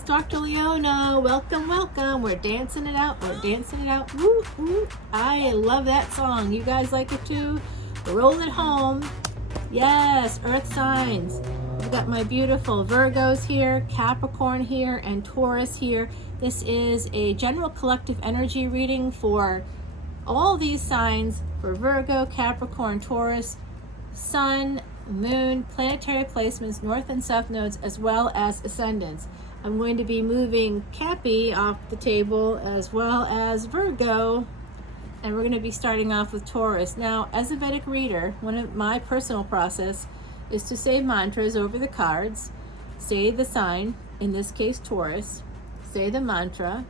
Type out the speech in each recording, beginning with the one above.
it's Dr. Leona. Welcome, welcome. We're dancing it out. We're dancing it out. Woo, woo. I love that song. You guys like it too? Roll it home. Yes, earth signs. I've got my beautiful Virgos here, Capricorn here, and Taurus here. This is a general collective energy reading for all these signs for Virgo, Capricorn, Taurus, Sun, Moon, planetary placements, north and south nodes, as well as ascendants. I'm going to be moving Cappy off the table as well as Virgo, and we're going to be starting off with Taurus. Now, as a Vedic reader, one of my personal process is to say mantras over the cards, say the sign, in this case Taurus, say the mantra,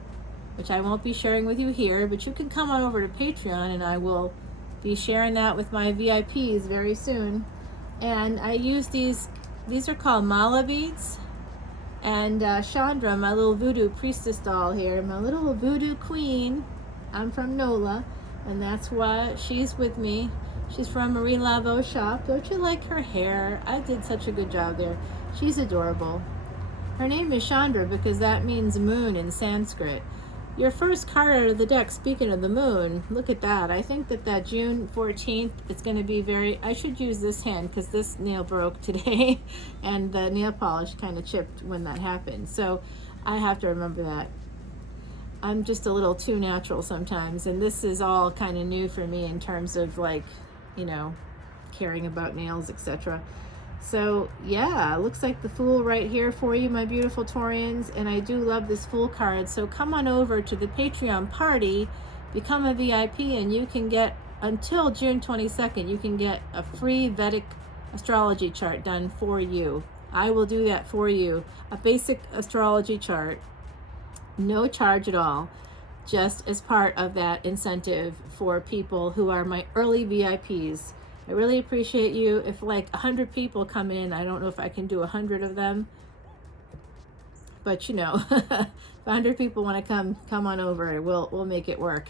which I won't be sharing with you here, but you can come on over to Patreon and I will be sharing that with my VIPs very soon. And I use these are called mala beads. And Chandra, my little voodoo priestess doll here, my little voodoo queen, I'm from NOLA, and that's why she's with me. She's from Marie Laveau shop. Don't you like her hair? I did such a good job there. She's adorable. Her name is Chandra because that means moon in Sanskrit. Your first card out of the deck, speaking of the moon, look at that. I think that June 14th, it's going to be I should use this hand because this nail broke today and the nail polish kind of chipped when that happened. So I have to remember that. I'm just a little too natural sometimes, and this is all kind of new for me in terms of caring about nails, etc. So yeah, looks like the Fool right here for you, my beautiful Taurians, and I do love this Fool card. So come on over to the Patreon party, become a VIP, and you can get, until June 22nd, you can get a free Vedic astrology chart done for you. I will do that for you. A basic astrology chart, no charge at all, just as part of that incentive for people who are my early VIPs. I really appreciate you. If like 100 people come in, I don't know if I can do 100 of them, but if 100 people want to come on over, we'll make it work.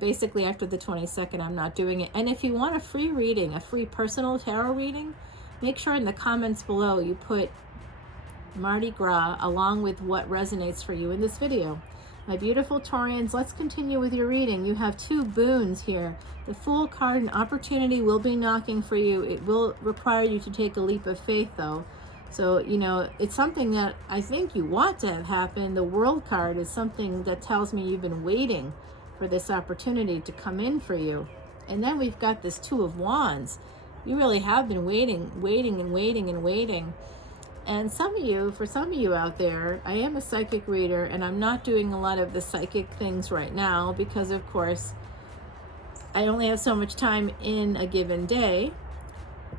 Basically after the 22nd, I'm not doing it. And if you want a free reading, a free personal tarot reading, make sure in the comments below you put Mardi Gras along with what resonates for you in this video. My beautiful Taurians, let's continue with your reading. You have two boons here. The Fool card, an opportunity will be knocking for you. It will require you to take a leap of faith though. So, it's something that I think you want to have happen. The World card is something that tells me you've been waiting for this opportunity to come in for you. And then we've got this Two of Wands. You really have been waiting. And for some of you out there, I am a psychic reader and I'm not doing a lot of the psychic things right now because, of course, I only have so much time in a given day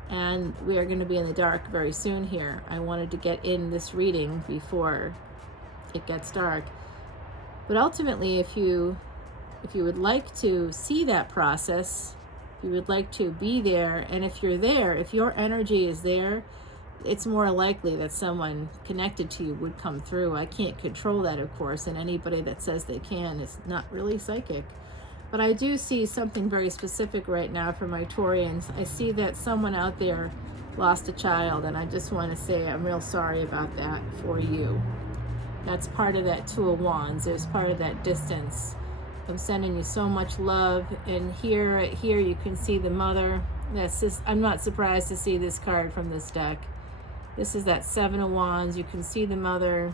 and we are going to be in the dark very soon here. I wanted to get in this reading before it gets dark. But ultimately, if you would like to see that process, if you would like to be there, and if you're there, if your energy is there, it's more likely that someone connected to you would come through. I can't control that, of course, and anybody that says they can is not really psychic. But I do see something very specific right now for my Taurians. I see that someone out there lost a child, and I just want to say I'm real sorry about that for you. That's part of that Two of Wands. There's part of that distance. I'm sending you so much love, and here you can see the mother. I'm not surprised to see this card from this deck. This is that Seven of Wands. You can see the mother.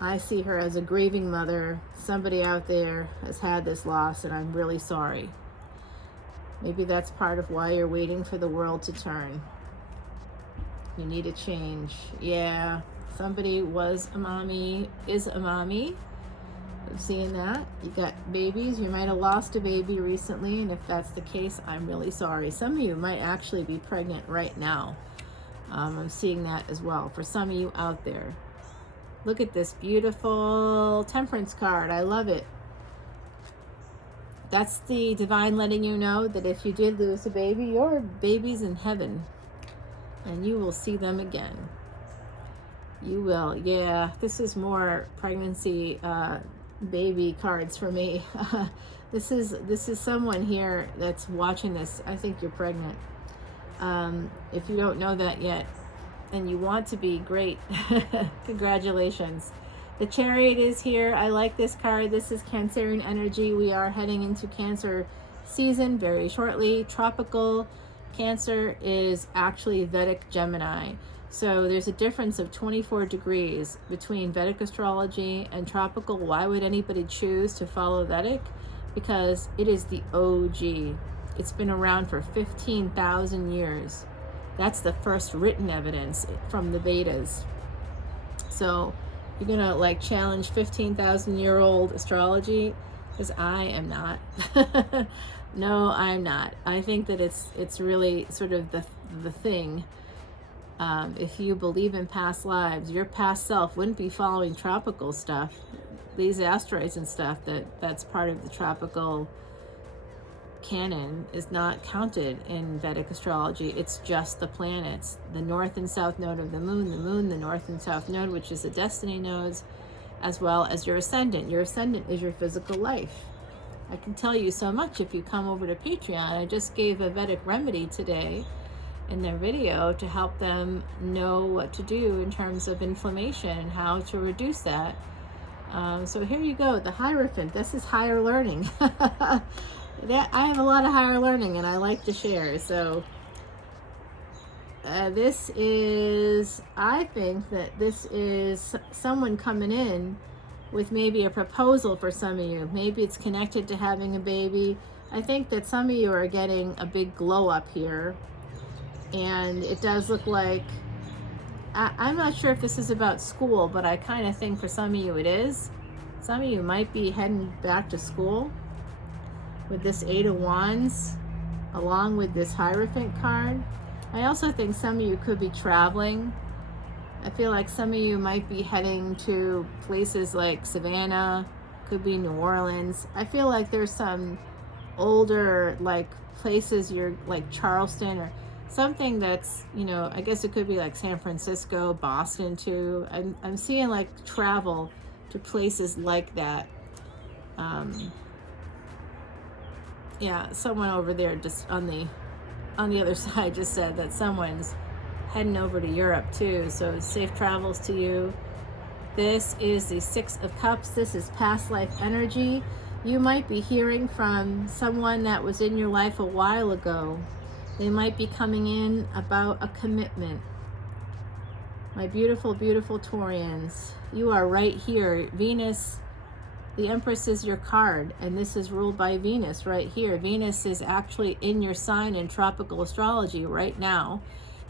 I see her as a grieving mother. Somebody out there has had this loss, and I'm really sorry. Maybe that's part of why you're waiting for the world to turn. You need a change. Yeah, somebody was a mommy, is a mommy. I'm seeing that. You got babies. You might have lost a baby recently, and if that's the case, I'm really sorry. Some of you might actually be pregnant right now. I'm seeing that as well for some of you out there. Look at this beautiful Temperance card. I love it. That's the divine letting you know that if you did lose a baby, your baby's in heaven and you will see them again. You will. Yeah, this is more pregnancy baby cards for me. This is someone here that's watching this. I think you're pregnant. If you don't know that yet, and you want to be, great. Congratulations. The Chariot is here. I like this card. This is Cancerian energy. We are heading into Cancer season very shortly. Tropical Cancer is actually Vedic Gemini. So there's a difference of 24 degrees between Vedic astrology and tropical. Why would anybody choose to follow Vedic? Because it is the OG. It's been around for 15,000 years. That's the first written evidence from the Vedas. So you're gonna like challenge 15,000-year-old astrology? Because I am not. No, I'm not. I think that it's really sort of the thing. If you believe in past lives, your past self wouldn't be following tropical stuff. These asteroids and stuff that's part of the tropical canon is not counted in Vedic astrology. It's just the planets, the north and south node of the moon, the north and south node, which is the destiny nodes, as well as your ascendant. Your ascendant is your physical life. I can tell you so much if you come over to Patreon. I just gave a Vedic remedy today in their video to help them know what to do in terms of inflammation and how to reduce that. So here you go, the Hierophant. This is higher learning. I have a lot of higher learning and I like to share. So this is, I think that this is someone coming in with maybe a proposal for some of you. Maybe it's connected to having a baby. I think that some of you are getting a big glow up here. And it does look like, I'm not sure if this is about school, but I kind of think for some of you it is. Some of you might be heading back to school with this Eight of Wands, along with this Hierophant card. I also think some of you could be traveling. I feel like some of you might be heading to places like Savannah, could be New Orleans. I feel like there's some older like places, you're like Charleston or something that's, you know, I guess it could be like San Francisco, Boston too. I'm seeing like travel to places like that. Yeah, someone over there just on the other side just said that someone's heading over to Europe too. So safe travels to you. This is the Six of Cups. This is past life energy. You might be hearing from someone that was in your life a while ago. They might be coming in about a commitment. My beautiful, beautiful Taurians, you are right here. Venus, the Empress is your card, and this is ruled by Venus right here. Venus is actually in your sign in tropical astrology right now.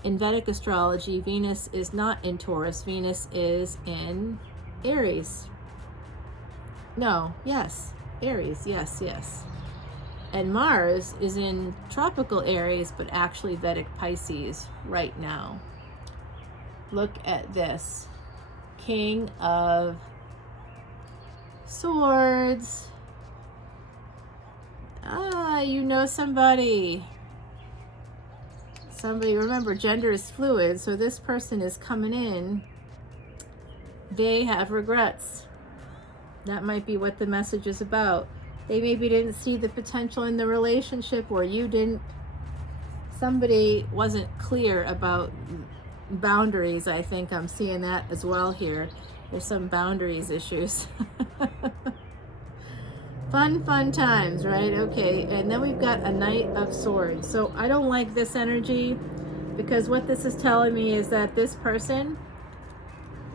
In Vedic astrology, Venus is not in Taurus. Venus is in Aries. No, yes, Aries, yes, yes. And Mars is in tropical Aries, but actually Vedic Pisces right now. Look at this. King of Swords. Ah, you know somebody. Somebody, remember, gender is fluid, so this person is coming in. They have regrets. That might be what the message is about. They maybe didn't see the potential in the relationship, or you didn't. Somebody wasn't clear about boundaries. I think I'm seeing that as well here. There's some boundaries issues. Fun times, right? Okay, and then we've got a Knight of Swords. So I don't like this energy, because what this is telling me is that this person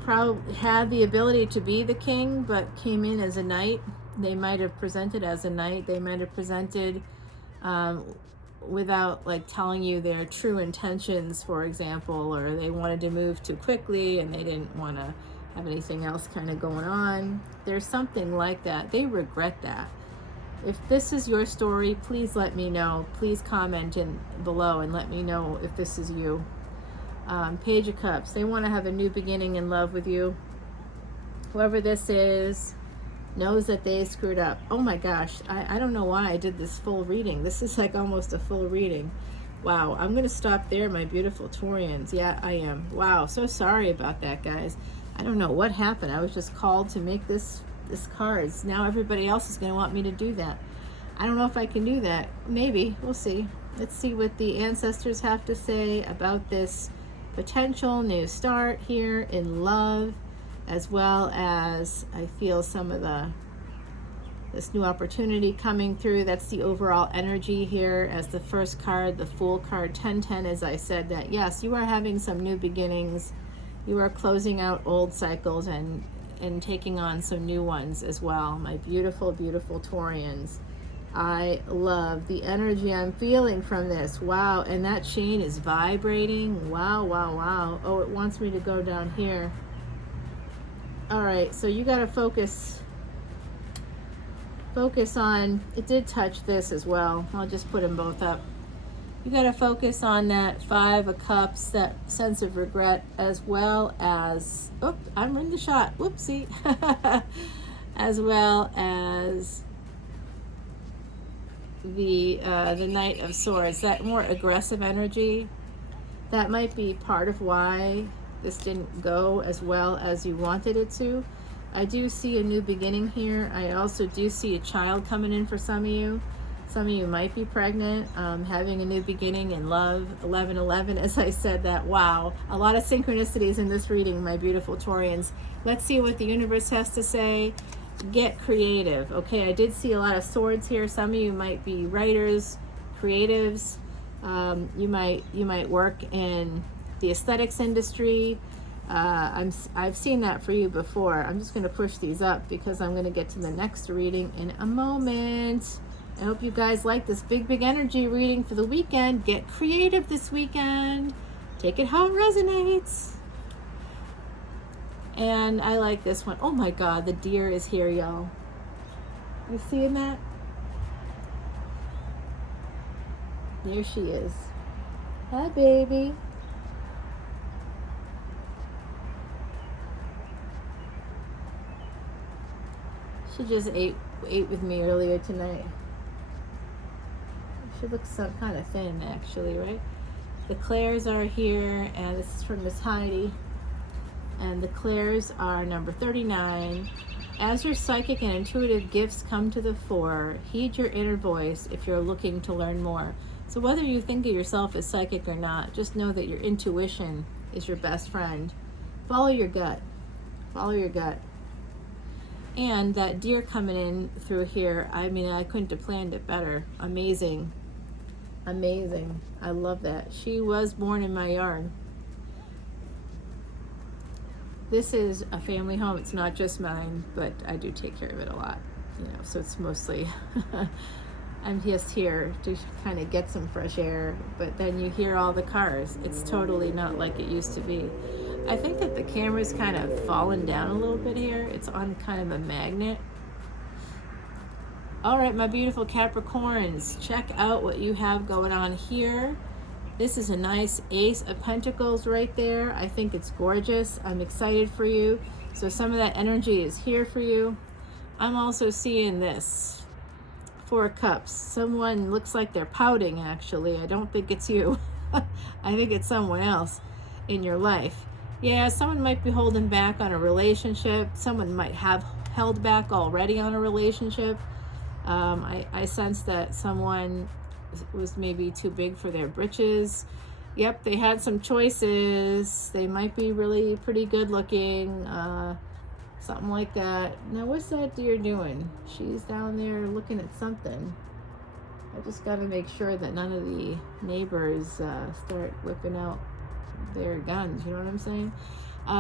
probably had the ability to be the king, but came in as a knight. They might have presented as a knight. They might have presented without like telling you their true intentions, for example, or they wanted to move too quickly and they didn't want to have anything else kind of going on. There's something like that. They regret that. If this is your story, please let me know. Please comment below and let me know if this is you. Page of Cups. They want to have a new beginning in love with you. Whoever this is knows that they screwed up. Oh my gosh, I don't know why I did this full reading. This is like almost a full reading. Wow, I'm going to stop there, my beautiful Taurians. Yeah, I am. Wow, so sorry about that, guys. I don't know what happened. I was just called to make this cards. Now everybody else is going to want me to do that. I don't know if I can do that. Maybe. We'll see. Let's see what the ancestors have to say about this potential new start here in love, as well as I feel some of this new opportunity coming through. That's the overall energy here as the first card, the Fool card, 1010, as I said, that yes, you are having some new beginnings. You are closing out old cycles and taking on some new ones as well, my beautiful, beautiful Taurians. I love the energy I'm feeling from this. Wow, and that chain is vibrating. Wow, wow, wow. Oh, it wants me to go down here. All right, so you got to focus on, it did touch this as well. I'll just put them both up. You got to focus on that 5 of Cups, that sense of regret, as well as, oh, I'm in the shot, whoopsie, as well as the Knight of Swords, that more aggressive energy. That might be part of why this didn't go as well as you wanted it to. I do see a new beginning here. I also do see a child coming in for some of you. Some of you might be pregnant, having a new beginning in love. 1111, as I said that. Wow, a lot of synchronicities in this reading, my beautiful Taurians. Let's see what the universe has to say. Get creative. Okay, I did see a lot of swords here. Some of you might be writers, creatives. You might work in the aesthetics industry. I've seen that for you before. I'm just going to push these up because I'm going to get to the next reading in a moment. I hope you guys like this big energy reading for the weekend. Get creative this weekend. Take it how it resonates. And I like this one. Oh my God, the deer is here, y'all. You seeing that? There she is. Hi, baby. She just ate with me earlier tonight. She looks so kind of thin, actually, right? The Claires are here, and this is from Miss Heidi. And the Claires are number 39. As your psychic and intuitive gifts come to the fore, heed your inner voice if you're looking to learn more. So whether you think of yourself as psychic or not, just know that your intuition is your best friend. Follow your gut. Follow your gut. And that deer coming in through here, I mean, I couldn't have planned it better. Amazing. Amazing. I love that. She was born in my yard. This is a family home. It's not just mine, but I do take care of it a lot, you know, so it's mostly I'm just here to kind of get some fresh air, but then you hear all the cars. It's totally not like it used to be. I think that the camera's kind of fallen down a little bit here. It's on kind of a magnet. All right, my beautiful Capricorns, check out what you have going on here. This is a nice Ace of Pentacles right there. I think it's gorgeous. I'm excited for you. So some of that energy is here for you. I'm also seeing this 4 of Cups. Someone looks like they're pouting, actually. I don't think it's you. I think it's someone else in your life. Yeah, someone might be holding back on a relationship. Someone might have held back already on a relationship. I sense that someone was maybe too big for their britches. Yep, they had some choices. They might be really pretty good looking, something like that. Now, what's that deer doing? She's down there looking at something. I just got to make sure that none of the neighbors start whipping out their guns, you know what I'm saying?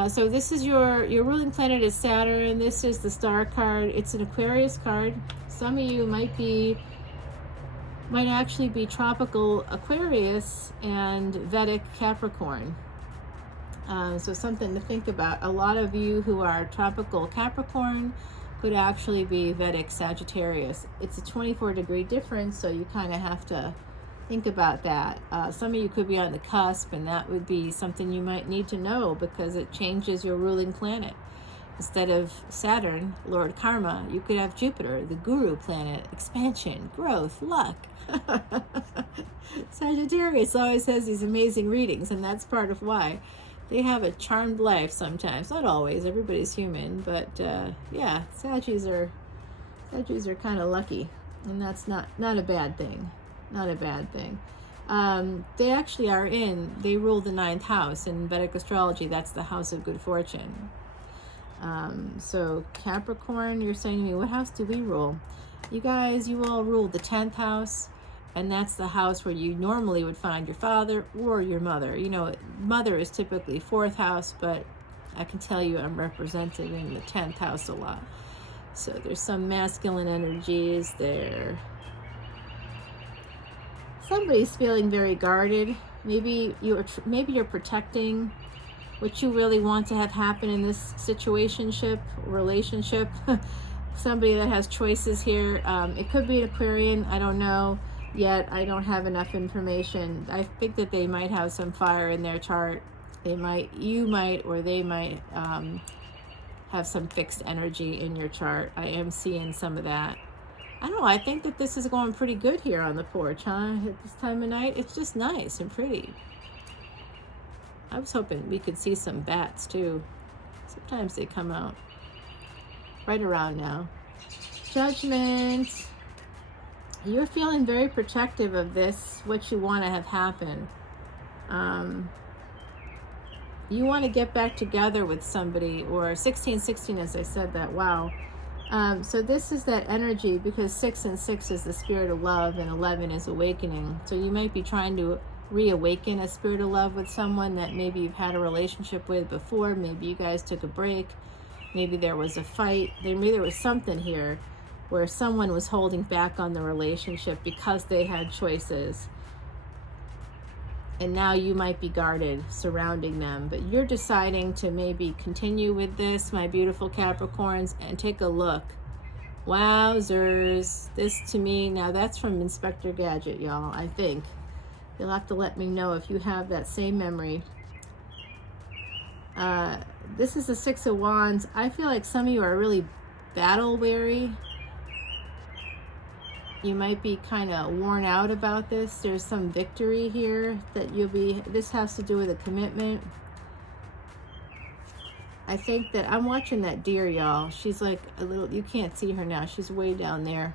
So this is your ruling planet is Saturn. This is the star card. It's an Aquarius card. Some of you might actually be tropical Aquarius and Vedic Capricorn. So something to think about. A lot of you who are tropical Capricorn could actually be Vedic Sagittarius. It's a 24-degree difference, so you kind of have to think about that. Some of you could be on the cusp, and that would be something you might need to know because it changes your ruling planet. Instead of Saturn, Lord Karma, you could have Jupiter, the guru planet, expansion, growth, luck. Sagittarius always has these amazing readings, and that's part of why. They have a charmed life sometimes. Not always, everybody's human, but yeah, Saggies are kind of lucky, and that's not a bad thing. Not a bad thing. They actually are they rule the 9th house. In Vedic astrology, that's the house of good fortune. So Capricorn, you're saying to me, what house do we rule? You guys, you all rule the 10th house, and that's the house where you normally would find your father or your mother. You know, mother is typically 4th house, but I can tell you I'm represented in the 10th house a lot. So there's some masculine energies there. Somebody's feeling very guarded. Maybe you're protecting what you really want to have happen in this situationship, relationship. Somebody that has choices here. It could be an Aquarian. I don't know yet. I don't have enough information. I think that they might have some fire in their chart. You might, or they might have some fixed energy in your chart. I am seeing some of that. I don't know, I think that this is going pretty good here on the porch, huh? At this time of night, it's just nice and pretty. I was hoping we could see some bats too. Sometimes they come out right around now. Judgment. You're feeling very protective of this, what you want to have happen. You want to get back together with somebody, or 1616 as I said that, wow. So this is that energy, because 6 and 6 is the spirit of love and 11 is awakening. So you might be trying to reawaken a spirit of love with someone that maybe you've had a relationship with before. Maybe you guys took a break. Maybe there was a fight. Maybe there was something here where someone was holding back on the relationship because they had choices. And now you might be guarded surrounding them, but you're deciding to maybe continue with this, my beautiful Capricorns, and take a look. Wowzers. This to me, now that's from Inspector Gadget, y'all, I think. You'll have to let me know if you have that same memory. This is the 6 of Wands. I feel like some of you are really battle weary. You might be kind of worn out about this. There's some victory here that this has to do with a commitment. I think that I'm watching that deer, y'all. She's like a little, you can't see her now. She's way down there.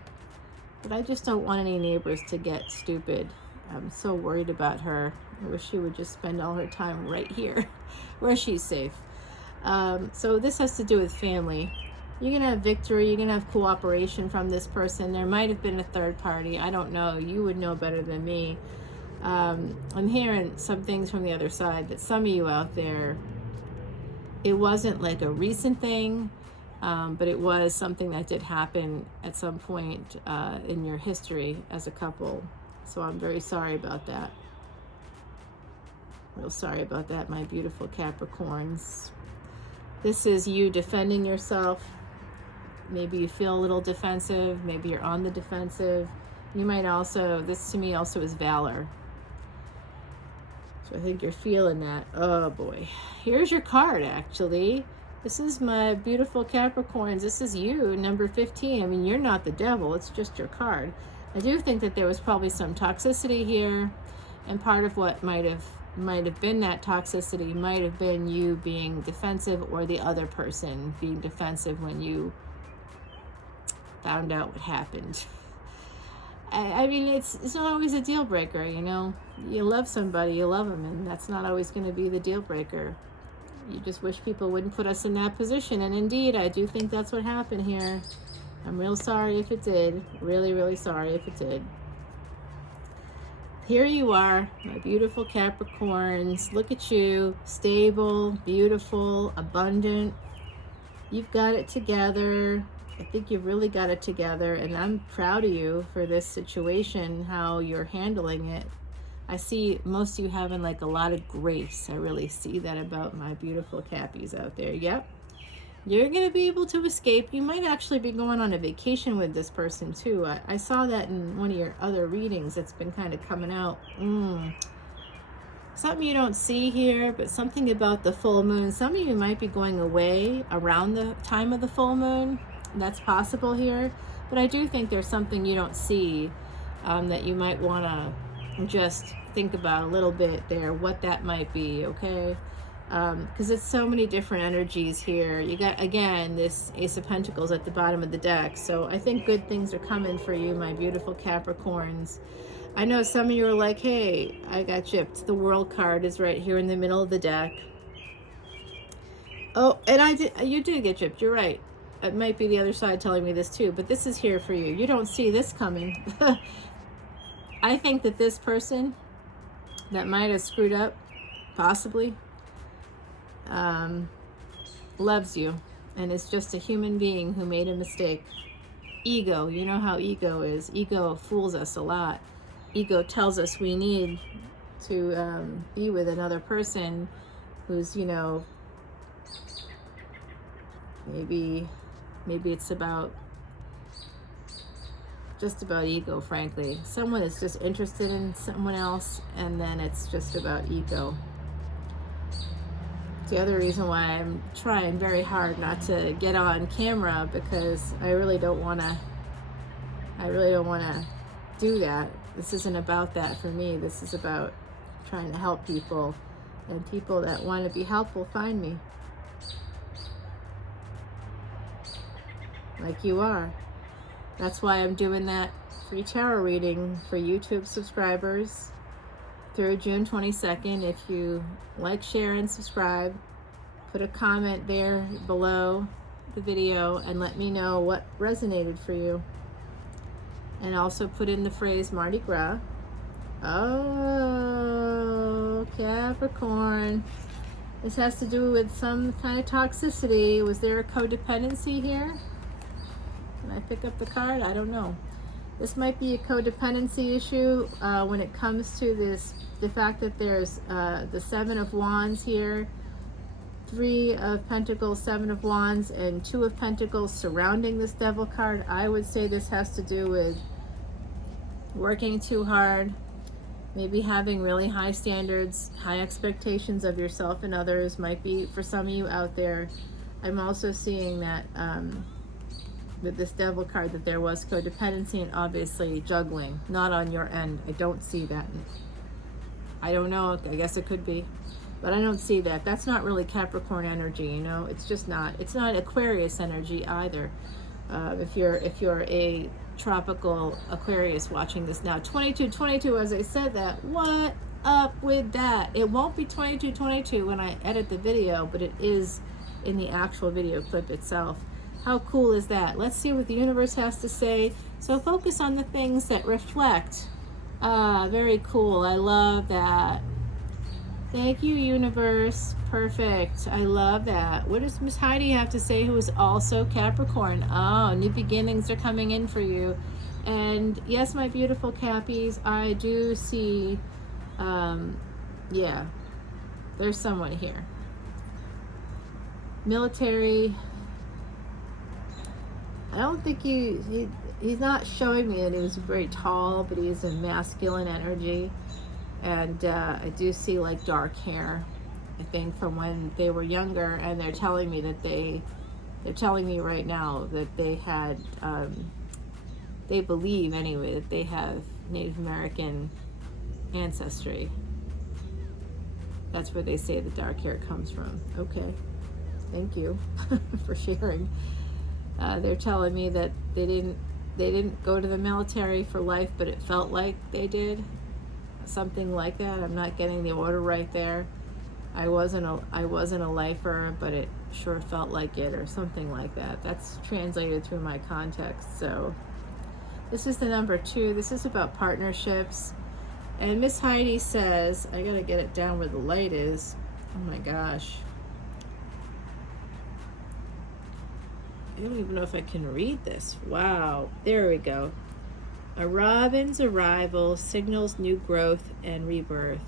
But I just don't want any neighbors to get stupid. I'm so worried about her. I wish she would just spend all her time right here where she's safe. So this has to do with family. You're going to have victory. You're going to have cooperation from this person. There might have been a third party. I don't know. You would know better than me. I'm hearing some things from the other side that some of you out there, it wasn't like a recent thing, but it was something that did happen at some point in your history as a couple. So I'm very sorry about that. Real sorry about that, my beautiful Capricorns. This is you defending yourself. Maybe you feel a little defensive. Maybe you're on the defensive. You might also, this to me also is valor. So I think you're feeling that. Oh boy. Here's your card, actually. This is my beautiful Capricorns. This is you, number 15. I mean, you're not the devil. It's just your card. I do think that there was probably some toxicity here. And part of what might have been that toxicity might have been you being defensive, or the other person being defensive when you found out what happened. I mean, it's not always a deal breaker, you know. You love somebody, you love them, and that's not always going to be the deal breaker. You just wish people wouldn't put us in that position, and indeed, I do think that's what happened here. I'm real sorry if it did. Really, really sorry if it did. Here you are, my beautiful Capricorns. Look at you, stable, beautiful, abundant. You've got it together. I think you've really got it together, and I'm proud of you for this situation, how you're handling it. I see most of you having like a lot of grace. I really see that about my beautiful Cappies out there. Yep. You're going to be able to escape. You might actually be going on a vacation with this person too. I saw that in one of your other readings. It's been kind of coming out. Something you don't see here, but something about the full moon. Some of you might be going away around the time of the full moon. That's possible here. But I do think there's something you don't see that you might want to just think about a little bit there, what that might be, okay? Because it's so many different energies here. You got, again, this Ace of Pentacles at the bottom of the deck. So I think good things are coming for you, my beautiful Capricorns. I know some of you are like, hey, I got gypped. The World card is right here in the middle of the deck. Oh, and you did get gypped. You're right. It might be the other side telling me this too, but this is here for you. You don't see this coming. I think that this person that might have screwed up, possibly, loves you and is just a human being who made a mistake. Ego, you know how ego is. Ego fools us a lot. Ego tells us we need to be with another person who's, you know, maybe it's just about ego, frankly. Someone is just interested in someone else, and then it's just about ego. It's the other reason why I'm trying very hard not to get on camera, because I really don't want to do that. This isn't about that for me. This is about trying to help people, and people that want to be helpful find me. Like you are. That's why I'm doing that free tarot reading for YouTube subscribers through June 22nd. If you like, share, and subscribe, put a comment there below the video and let me know what resonated for you. And also put in the phrase Mardi Gras. Oh, Capricorn. This has to do with some kind of toxicity. Was there a codependency here? Can I pick up the card? I don't know. This might be a codependency issue when it comes to the fact that there's the Seven of Wands here, Three of Pentacles, Seven of Wands, and Two of Pentacles surrounding this Devil card. I would say this has to do with working too hard, maybe having really high standards, high expectations of yourself and others. Might be for some of you out there. I'm also seeing that with this Devil card that there was codependency and obviously juggling, not on your end. I don't see that. I don't know, I guess it could be, but I don't see that. That's not really Capricorn energy, you know. It's just not. It's not Aquarius energy either. If you're a tropical Aquarius watching this now, 2222, as I said that, what up with that? It won't be 2222 when I edit the video, but it is in the actual video clip itself. How cool is that? Let's see what the universe has to say. So focus on the things that reflect. Very cool. I love that. Thank you, universe. Perfect. I love that. What does Miss Heidi have to say, who is also Capricorn? Oh, new beginnings are coming in for you. And yes, my beautiful Cappies, I do see, yeah, there's someone here. Military. I don't think he's not showing me that he was very tall, but he is a masculine energy. And I do see like dark hair, I think, from when they were younger, and they're telling me that they're telling me right now that they had, they believe anyway, that they have Native American ancestry. That's where they say the dark hair comes from. Okay, thank you for sharing. They're telling me that they didn't go to the military for life, but it felt like they did. Something like that. I'm not getting the order right there. I wasn't a lifer, but it sure felt like it, or something like that. That's translated through my context. So this is the number 2. This is about partnerships. And Miss Heidi says, I gotta get it down where the light is. Oh my gosh. I don't even know if I can read this. Wow, there we go. A robin's arrival signals new growth and rebirth.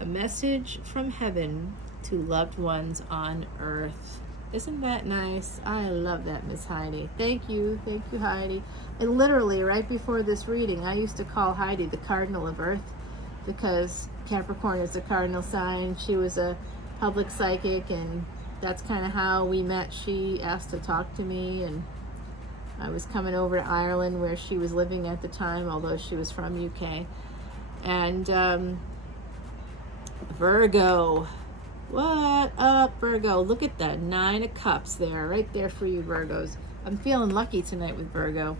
A message from heaven to loved ones on earth. Isn't that nice? I love that, Miss Heidi. Thank you, Heidi. And literally, right before this reading, I used to call Heidi the Cardinal of Earth, because Capricorn is a cardinal sign. She was a public psychic, and that's kind of how we met. She asked to talk to me, and I was coming over to Ireland, where she was living at the time, although she was from UK. And Virgo. What up, Virgo? Look at that 9 of Cups there, right there for you, Virgos. I'm feeling lucky tonight with Virgo.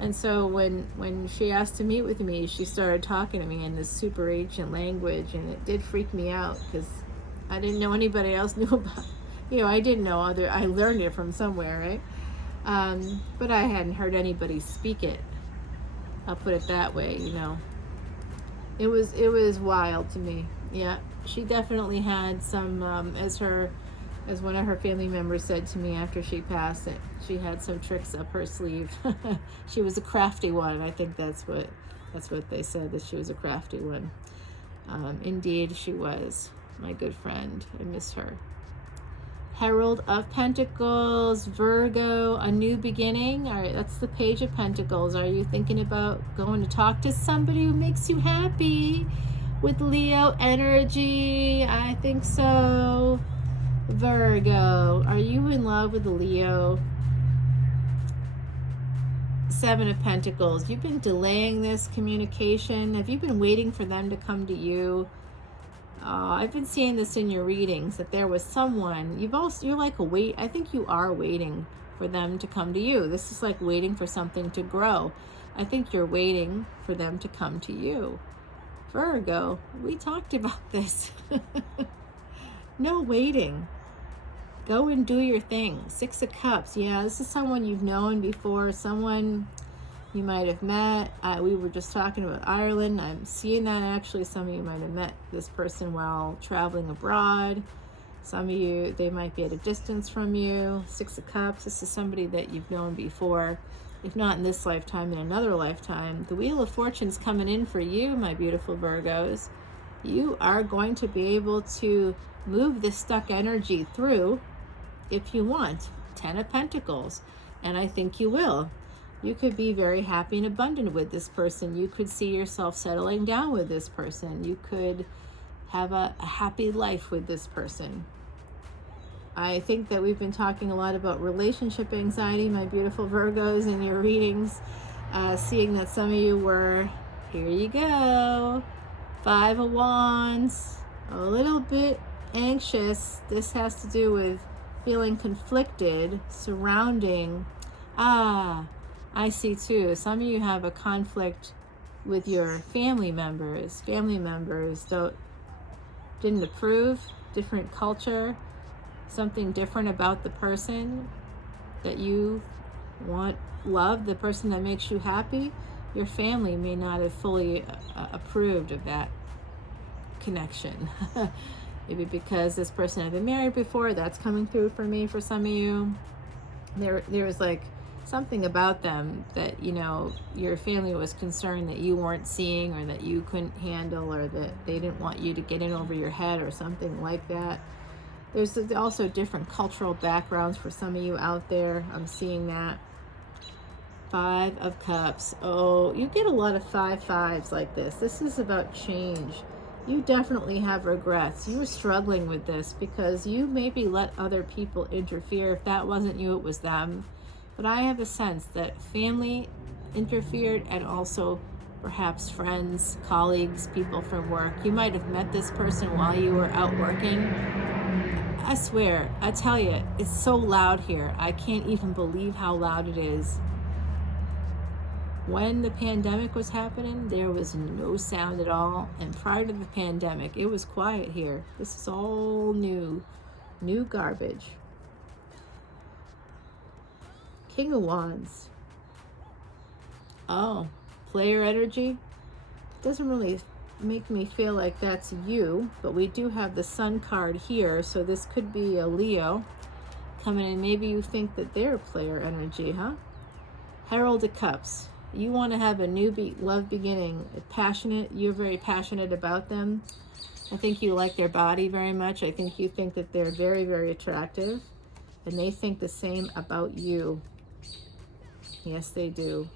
And so when she asked to meet with me, she started talking to me in this super ancient language, and it did freak me out because I didn't know anybody else knew about. I didn't know other. I learned it from somewhere, right? But I hadn't heard anybody speak it. I'll put it that way. It was wild to me. Yeah, she definitely had some, as one of her family members said to me after she passed, that she had some tricks up her sleeve. She was a crafty one. I think that's what they said, that she was a crafty one. Indeed, she was. My good friend. I miss her. Herald of Pentacles, Virgo, a new beginning. All right, that's the Page of Pentacles. Are you thinking about going to talk to somebody who makes you happy with Leo energy? I think so. Virgo, are you in love with a Leo? Seven of Pentacles. You've been delaying this communication. Have you been waiting for them to come to you? I've been seeing this in your readings, that there was someone, you're like I think you are waiting for them to come to you. This is like waiting for something to grow. I think you're waiting for them to come to you. Virgo, we talked about this. No waiting. Go and do your thing. Six of Cups. Yeah, this is someone you've known before, someone you might have met. We were just talking about Ireland. I'm seeing that actually. Some of you might have met this person while traveling abroad. Some of you, they might be at a distance from you. Six of Cups. This is somebody that you've known before. If not in this lifetime, in another lifetime. The Wheel of Fortune's coming in for you, my beautiful Virgos. You are going to be able to move this stuck energy through if you want. 10 of Pentacles. And I think you will. You could be very happy and abundant with this person. You could see yourself settling down with this person. You could have a happy life with this person. I think that we've been talking a lot about relationship anxiety, my beautiful Virgos, in your readings. Seeing that some of you were, here you go, 5 of Wands, a little bit anxious. This has to do with feeling conflicted surrounding, I see too. Some of you have a conflict with your family members. Family members didn't approve, different culture, something different about the person that you want, love, the person that makes you happy. Your family may not have fully approved of that connection. Maybe because this person had been married before. That's coming through for me, for some of you. There was like something about them that, your family was concerned that you weren't seeing, or that you couldn't handle, or that they didn't want you to get in over your head, or something like that. There's also different cultural backgrounds for some of you out there. I'm seeing that. 5 of Cups. Oh, you get a lot of 5/5s like this. This is about change. You definitely have regrets. You were struggling with this because you maybe let other people interfere. If that wasn't you, it was them. But I have a sense that family interfered, and also perhaps friends, colleagues, people from work. You might have met this person while you were out working. I swear, I tell you, it's so loud here. I can't even believe how loud it is. When the pandemic was happening, there was no sound at all. And prior to the pandemic, it was quiet here. This is all new garbage. King of Wands. Oh, player energy. Doesn't really make me feel like that's you, but we do have the Sun card here, so this could be a Leo coming in. Maybe you think that they're player energy, huh? Herald of Cups. You want to have a new love beginning. Passionate. You're very passionate about them. I think you like their body very much. I think you think that they're very, very attractive, and they think the same about you. Yes, they do.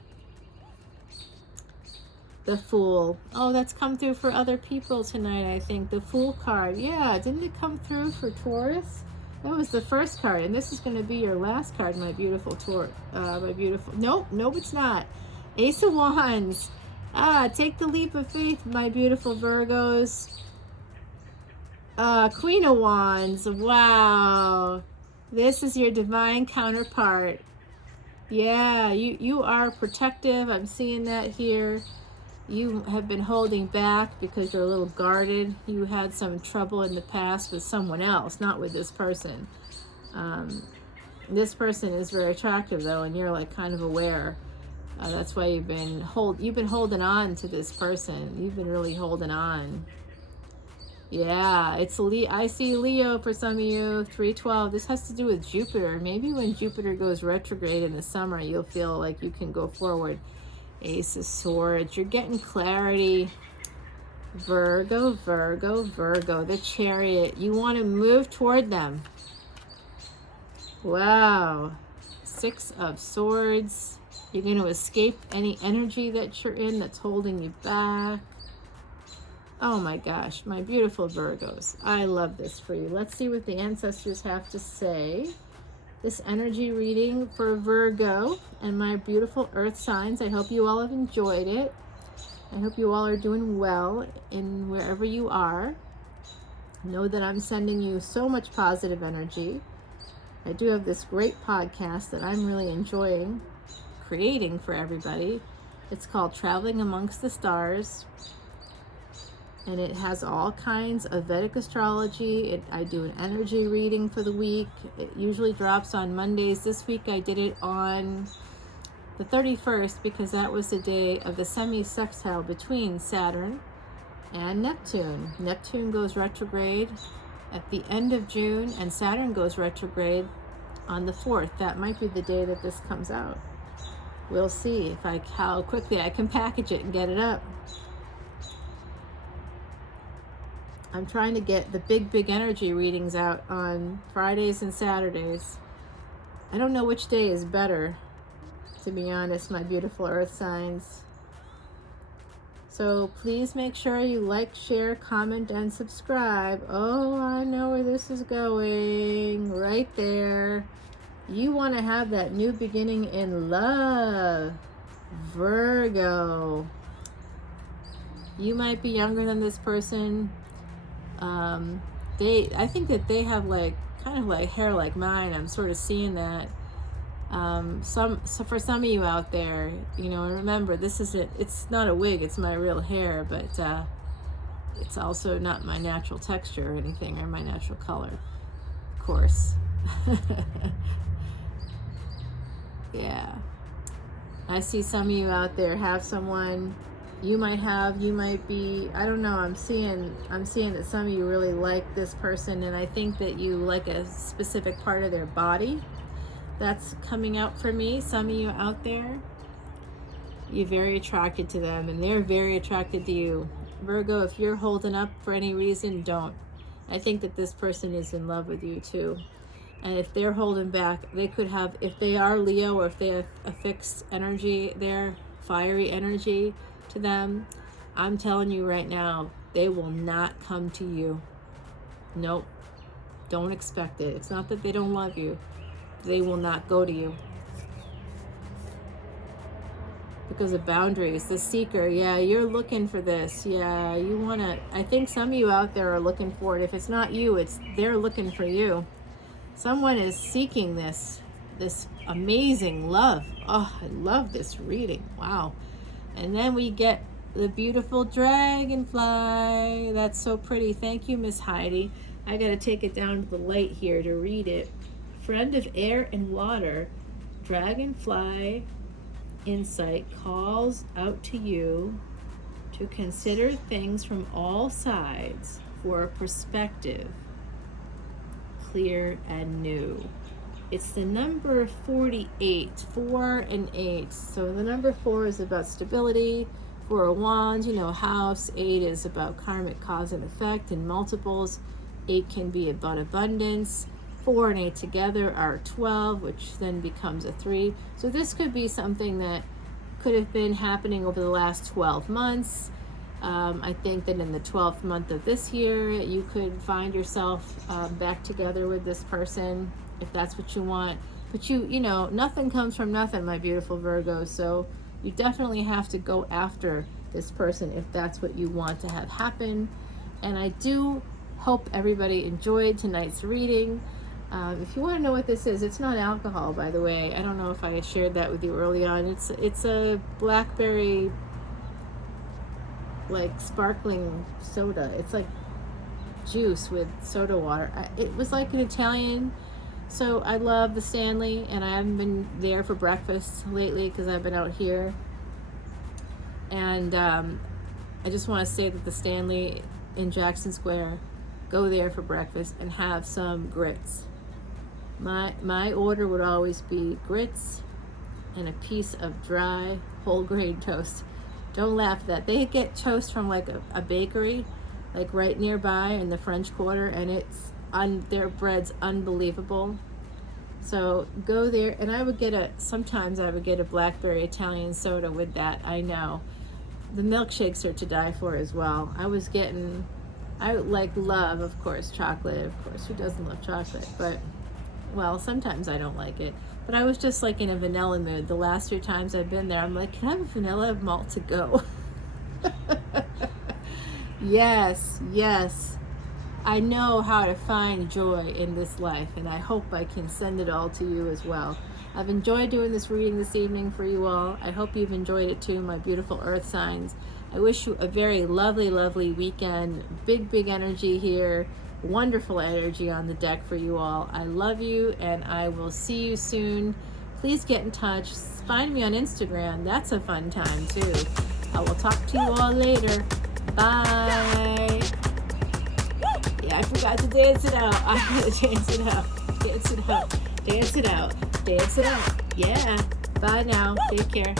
The Fool. Oh, that's come through for other people tonight, I think. The Fool card. Yeah, didn't it come through for Taurus? That was the first card, and this is going to be your last card, my beautiful Nope, it's not. Ace of Wands. Take the leap of faith, my beautiful Virgos. Queen of Wands. Wow. This is your divine counterpart. Yeah, you are protective. I'm seeing that here. You have been holding back because you're a little guarded. You had some trouble in the past with someone else, not with this person. This person is very attractive though, and you're like kind of aware. That's why you've been holding on to this person. You've been really holding on. Yeah, it's I see Leo for some of you. 312. This has to do with Jupiter. Maybe when Jupiter goes retrograde in the summer, you'll feel like you can go forward. Ace of Swords. You're getting clarity. Virgo, Virgo, Virgo. The Chariot. You want to move toward them. Wow. Six of Swords. You're going to escape any energy that you're in that's holding you back. Oh my gosh, my beautiful Virgos. I love this for you. Let's see what the ancestors have to say. This energy reading for Virgo and my beautiful earth signs. I hope you all have enjoyed it. I hope you all are doing well in wherever you are. Know that I'm sending you so much positive energy. I do have this great podcast that I'm really enjoying creating for everybody. It's called Traveling Amongst the Stars. And it has all kinds of Vedic astrology. I do an energy reading for the week. It usually drops on Mondays. This week I did it on the 31st because that was the day of the semi-sextile between Saturn and Neptune. Neptune goes retrograde at the end of June, and Saturn goes retrograde on the 4th. That might be the day that this comes out. We'll see how quickly I can package it and get it up. I'm trying to get the big energy readings out on Fridays and Saturdays. I don't know which day is better, to be honest, my beautiful earth signs. So please make sure you like, share, comment, and subscribe. Oh, I know where this is going. Right there. You want to have that new beginning in love. Virgo. You might be younger than this person. I think that they have kind of like hair like mine. I'm sort of seeing that. So for some of you out there, and remember, it's not a wig, it's my real hair, but it's also not my natural texture or anything, or my natural color, of course. Yeah. I see some of you out there have someone. You might be, I don't know, I'm seeing that some of you really like this person, and I think that you like a specific part of their body. That's coming out for me. Some of you out there, you're very attracted to them, and they're very attracted to you. Virgo, if you're holding up for any reason, don't. I think that this person is in love with you too. And if they're holding back, they could have, if they are Leo, or if they have a fixed energy there, fiery energy to them, I'm telling you right now, they will not come to you. Nope. Don't expect it. It's not that they don't love you. They will not go to you. Because of boundaries. The seeker, yeah, you're looking for this. Yeah, you want to, I think some of you out there are looking for it. If it's not you, they're looking for you. Someone is seeking this amazing love. Oh, I love this reading. Wow. And then we get the beautiful dragonfly. That's so pretty. Thank you, Miss Heidi. I got to take it down to the light here to read it. Friend of air and water, dragonfly insight calls out to you to consider things from all sides for a perspective clear and new. It's the number 48, 4 and 8. So the number 4 is about stability. 4 of Wands, house. 8 is about karmic cause and effect and multiples. 8 can be about abundance. 4 and 8 together are 12, which then becomes a 3. So this could be something that could have been happening over the last 12 months. I think that in the 12th month of this year, you could find yourself back together with this person, if that's what you want. But nothing comes from nothing, my beautiful Virgo. So you definitely have to go after this person if that's what you want to have happen. And I do hope everybody enjoyed tonight's reading. If you want to know what this is, it's not alcohol, by the way. I don't know if I shared that with you early on. It's a blackberry, like, sparkling soda. It's like juice with soda water. It was like an Italian. So I love the Stanley, and I haven't been there for breakfast lately because I've been out here. And I just want to say that the Stanley in Jackson Square, go there for breakfast and have some grits. My order would always be grits and a piece of dry whole grain toast. Don't laugh at that. They get toast from like a bakery, like right nearby in the French Quarter, and their bread's unbelievable. So go there, and sometimes I would get a blackberry Italian soda with that. I know the milkshakes are to die for as well. I love, of course, chocolate. Of course, who doesn't love chocolate? But, well, sometimes I don't like it. But I was just like in a vanilla mood. The last 3 times I've been there, I'm like, can I have a vanilla malt to go? Yes. I know how to find joy in this life, and I hope I can send it all to you as well. I've enjoyed doing this reading this evening for you all. I hope you've enjoyed it too, my beautiful earth signs. I wish you a very lovely, lovely weekend. Big energy here. Wonderful energy on the deck for you all. I love you, and I will see you soon. Please get in touch. Find me on Instagram. That's a fun time too. I will talk to you all later. Bye. Yeah, I forgot to dance it out. I gotta dance it out. Dance it out. Dance it out. Dance it out. Yeah. Bye now. Take care.